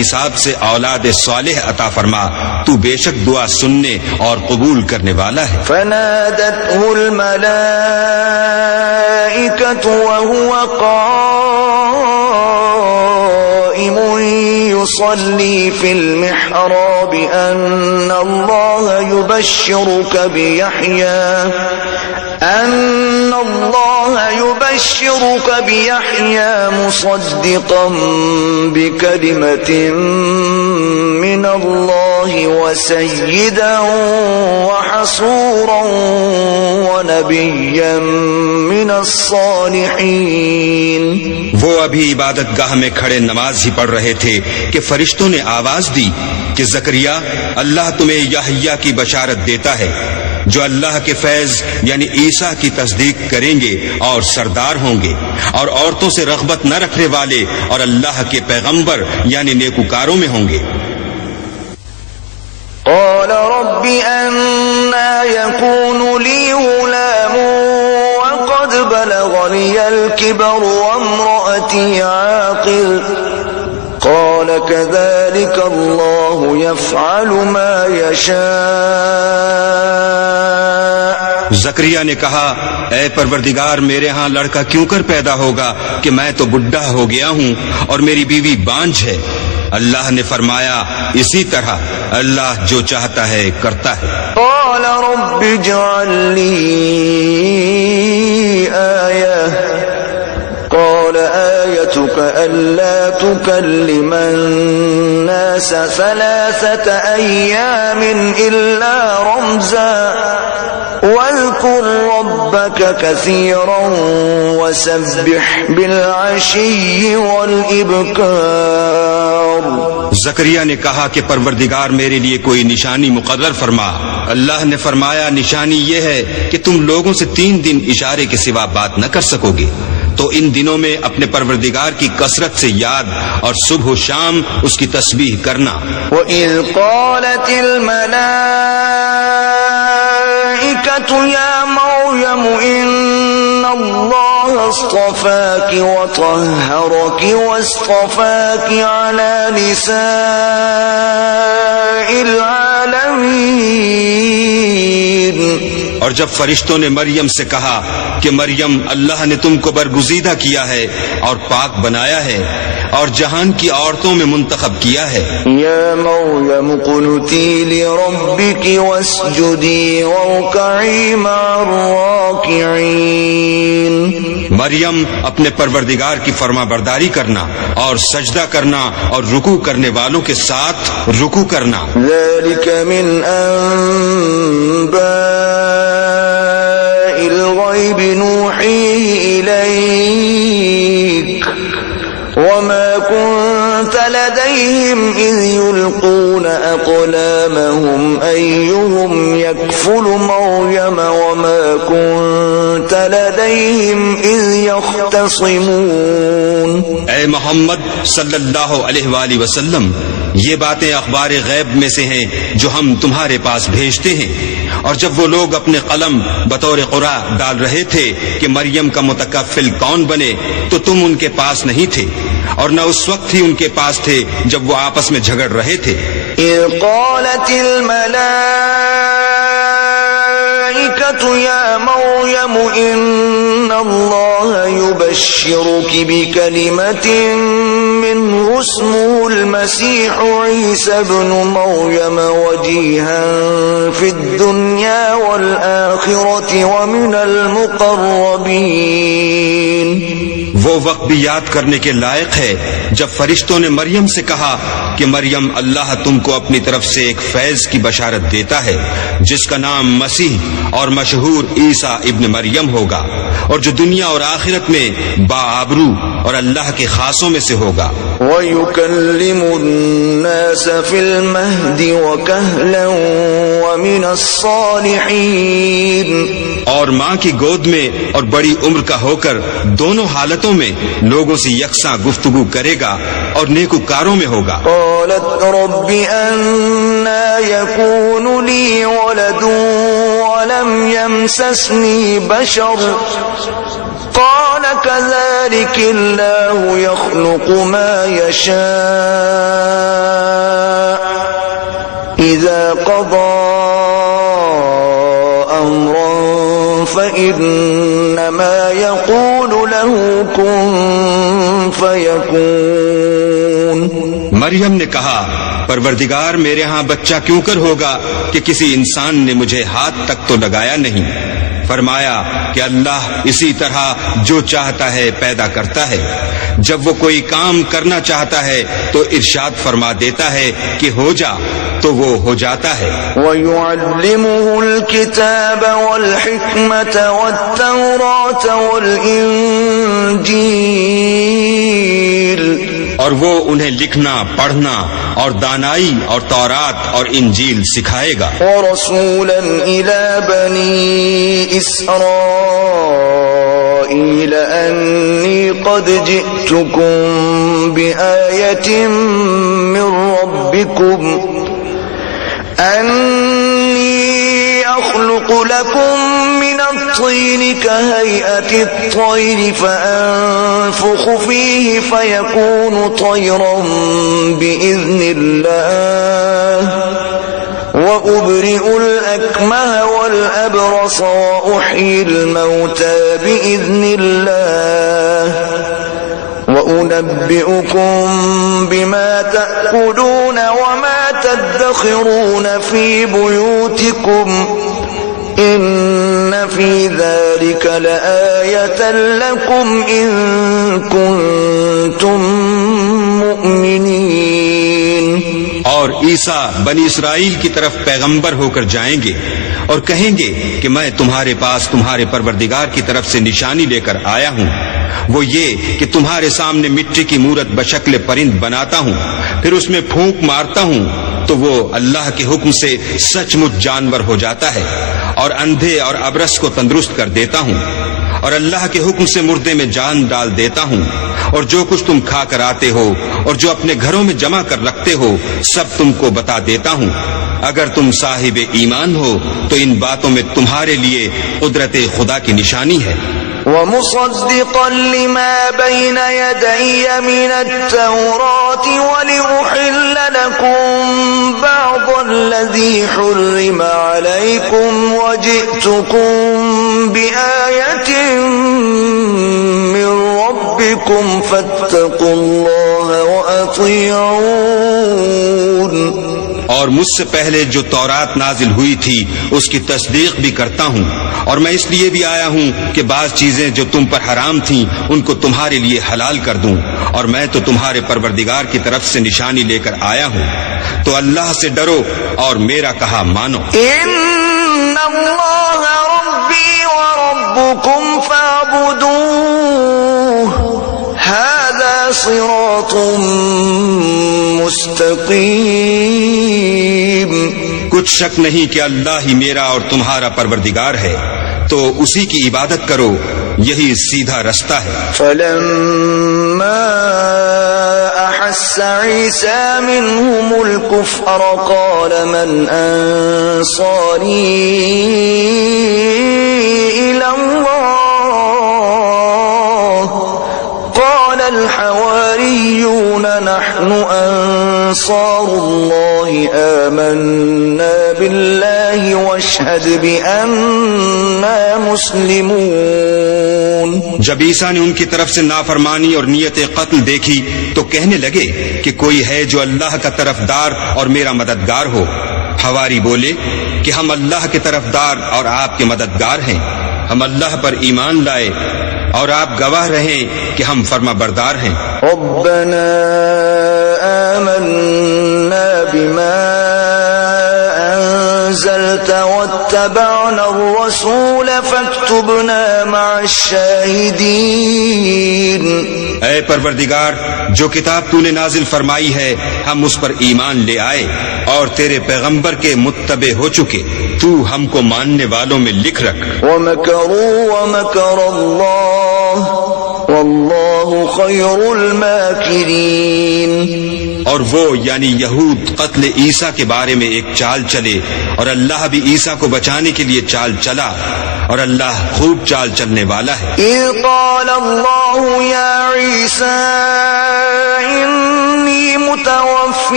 حساب سے اولاد صالح عطا فرما، تو بے شک دعا سننے اور قبول کرنے والا ہے۔ فنادته الملائكة وهو قائم يصلي في المحراب أن الله يبشرك بيحيى مصدقا بكلمة من الله وسيدا وحصورا ونبيا من الصالحين۔ وہ ابھی عبادت گاہ میں کھڑے نماز ہی پڑھ رہے تھے کہ فرشتوں نے آواز دی کہ زکریا، اللہ تمہیں یحییٰ کی بشارت دیتا ہے جو اللہ کے فیض یعنی عیسیٰ کی تصدیق کریں گے اور سردار ہوں گے اور عورتوں سے رغبت نہ رکھنے والے اور اللہ کے پیغمبر یعنی نیکوکاروں میں ہوں گے۔ قال رب أنا يكون لي غلام وقد بلغني الكبر وامرأتي عاقر قال كذلك الله يفعل ما يشاء۔ زکریا نے کہا، اے پروردگار، میرے ہاں لڑکا کیوں کر پیدا ہوگا کہ میں تو بڈھا ہو گیا ہوں اور میری بیوی بانجھ ہے۔ اللہ نے فرمایا، اسی طرح اللہ جو چاہتا ہے کرتا ہے۔ قال رب اجعل لي آية قال آيتك ألا تكلم الناس 3 أيام إلا رمزا واذكر ربك كثيرا وسبح بالعشي والإبكار۔ زکریا نے کہا کہ پروردگار میرے لیے کوئی نشانی مقرر فرما۔ اللہ نے فرمایا، نشانی یہ ہے کہ تم لوگوں سے 3 دن اشارے کے سوا بات نہ کر سکو گے، تو ان دنوں میں اپنے پروردگار کی کثرت سے یاد اور صبح و شام اس کی تسبیح کرنا۔ وَإِذْ قَالَتِ الْمَلَائِكَةُ يَا مَرْيَمُ إِنَّ اللَّهَ اصْطَفَاكِ وَطَهَّرَكِ وَاصْطَفَاكِ عَلَى نِسَاءِ الْعَالَمِينَ۔ اور جب فرشتوں نے مریم سے کہا کہ مریم، اللہ نے تم کو برگزیدہ کیا ہے اور پاک بنایا ہے اور جہان کی عورتوں میں منتخب کیا ہے۔ یا مریم قنتی لربک واسجدی وارکعی مع الراکعین۔ مریم، اپنے پروردگار کی فرما برداری کرنا اور سجدہ کرنا اور رکوع کرنے والوں کے ساتھ رکوع کرنا۔ ذلک من انباء الغیب نوحیہ الیک وما كنت لديهم إذ يلقون أقلامهم أيهم يكفل مريم وما كنت لديهم إذ يختصمون۔ اے محمد صلی اللہ علیہ وآلہ وسلم، یہ باتیں اخبار غیب میں سے ہیں جو ہم تمہارے پاس بھیجتے ہیں، اور جب وہ لوگ اپنے قلم بطور قرعہ ڈال رہے تھے کہ مریم کا متکفل کون بنے تو تم ان کے پاس نہیں تھے، اور نہ اس وقت ہی ان کے پاس تھے جب وہ آپس میں جھگڑ رہے تھے۔ اذ قالت الملائکۃ یا مریم ان اللہ یبشرک بکلمۃ منہ اسمہ المسیح عیسی ابن مریم وجیہا فی الدنیا والآخرۃ ومن المقربین۔ وہ وقت بھی یاد کرنے کے لائق ہے جب فرشتوں نے مریم سے کہا کہ مریم، اللہ تم کو اپنی طرف سے ایک فیض کی بشارت دیتا ہے جس کا نام مسیح اور مشہور عیسیٰ ابن مریم ہوگا، اور جو دنیا اور آخرت میں باآبرو اور اللہ کے خاصوں میں سے ہوگا۔ وَيُكَلِّمُ النَّاسَ فِي الْمَهْدِ وَكَهْلًا وَمِنَ الصَّالِحِينَ۔ اور ماں کی گود میں اور بڑی عمر کا ہو کر دونوں حالتوں میں لوگوں سے یکساں گفتگو کرے گا اور نیکوکاروں میں ہوگا۔ قالت رب أَنَّى يَكُونُ لِي وَلَدٌ وَلَمْ يَمْسَسْنِي بَشَرٌ قال كذلك الله يخلق ما يشاء ويهب له من الأزواج ما يشاء ويختار۔ قال كذلك الله يخلق ما يشاء إذا قضى أمرا فإنما يقول له كن فيكون. مریم نے کہا پروردگار میرے ہاں بچہ کیوں کر ہوگا کہ کسی انسان نے مجھے ہاتھ تک تو لگایا نہیں. فرمایا کہ اللہ اسی طرح جو چاہتا ہے پیدا کرتا ہے. جب وہ کوئی کام کرنا چاہتا ہے تو ارشاد فرما دیتا ہے کہ ہو جا تو وہ ہو جاتا ہے. وَيُعَلِّمُهُ الْكِتَابَ وَالْحِكْمَةَ وَالتَّوْرَاةَ وَالْإِنْجِيلَ. اور وہ انہیں لکھنا پڑھنا اور دانائی اور تورات اور انجیل سکھائے گا. وَرَسُولًا إِلَى بَنِي إِسْرَائِيلَ أَنِّي قَدْ جِئْتُكُمْ بِآيَةٍ مِّن رَّبِّكُمْ أَنِّي أَخْلُقُ لَكُم مِّنَ الطِّينِ كَهَيْئَةِ الطَّيْرِ فَأَنفُخُ فِيهِ فَيَكُونُ طَيْرًا بِإِذْنِ اللَّهِ وَأُبْرِئُ الْأَكْمَهَ وَالْأَبْرَصَ وَأُحْيِي الْمَوْتَى بِإِذْنِ اللَّهِ وَأُنَبِّئُكُم بِمَا تَأْكُلُونَ وَمَا تَدَّخِرُونَ فِي بُيُوتِكُمْ إِنَّ فِي ذَلِكَ لَآيَةً لَكُمْ إِن كُنتُم مُّؤْمِنِينَ. اور عیسیٰ بنی اسرائیل کی طرف پیغمبر ہو کر جائیں گے اور کہیں گے کہ میں تمہارے پاس تمہارے پروردگار کی طرف سے نشانی لے کر آیا ہوں. وہ یہ کہ تمہارے سامنے مٹی کی مورت بشکل پرند بناتا ہوں، پھر اس میں پھونک مارتا ہوں تو وہ اللہ کے حکم سے سچ مچ جانور ہو جاتا ہے، اور اندھے اور ابرص کو تندرست کر دیتا ہوں، اور اللہ کے حکم سے مردے میں جان ڈال دیتا ہوں، اور جو کچھ تم کھا کر آتے ہو اور جو اپنے گھروں میں جمع کر رکھتے ہو سب تم کو بتا دیتا ہوں. اگر تم صاحب ایمان ہو تو ان باتوں میں تمہارے لیے قدرت خدا کی نشانی ہے. وَمُصَدِّقًا لِمَا بَيْنَ يَدَيَّ مِنَ التَّوْرَاةِ وَلِأُحِلَّ لَكُم بَعْضَ الَّذِي حُرِّمَ عَلَيْكُمْ وَجِئْتُكُم بِآيَةٍ مِّن رَّبِّكُمْ فَاتَّقُوا اللَّهَ وَأَطِيعُونِ. اور مجھ سے پہلے جو تورات نازل ہوئی تھی اس کی تصدیق بھی کرتا ہوں، اور میں اس لیے بھی آیا ہوں کہ بعض چیزیں جو تم پر حرام تھیں ان کو تمہارے لیے حلال کر دوں، اور میں تو تمہارے پروردگار کی طرف سے نشانی لے کر آیا ہوں. تو اللہ سے ڈرو اور میرا کہا مانو. إِنَّ اللَّهَ رَبِّي وَرَبُّكُمْ فَاعْبُدُوهُ هَذَا صِرَاطٌ مستقیم. کچھ شک نہیں کہ اللہ ہی میرا اور تمہارا پروردگار ہے، تو اسی کی عبادت کرو، یہی سیدھا رستہ ہے. فلما أحس عيسى منهم الكفر قال من أنصاري إلى الله قال الحواريون نحن أنصار الله آمنا بالله واشهد بأننا مسلمون. جب عیسیٰ نے ان کی طرف سے نافرمانی اور نیت قتل دیکھی تو کہنے لگے کہ کوئی ہے جو اللہ کا طرفدار اور میرا مددگار ہو. حواری بولے کہ ہم اللہ کے طرفدار اور آپ کے مددگار ہیں، ہم اللہ پر ایمان لائے اور آپ گواہ رہیں کہ ہم فرما بردار ہیں. ربنا آمنا بما أنزلت واتبعنا الرسول فاكتبنا مع الشاهدين. اے پروردگار، جو کتاب تو نے نازل فرمائی ہے ہم اس پر ایمان لے آئے اور تیرے پیغمبر کے متبع ہو چکے، تو ہم کو ماننے والوں میں لکھ رکھ. ومكروا ومكر الله والله خير الماكرين. اور وہ یعنی یہود قتل عیسیٰ کے بارے میں ایک چال چلے، اور اللہ بھی عیسیٰ کو بچانے کے لیے چال چلا، اور اللہ خوب چال چلنے والا ہے. إذ قال الله يا عيسى إني متوفي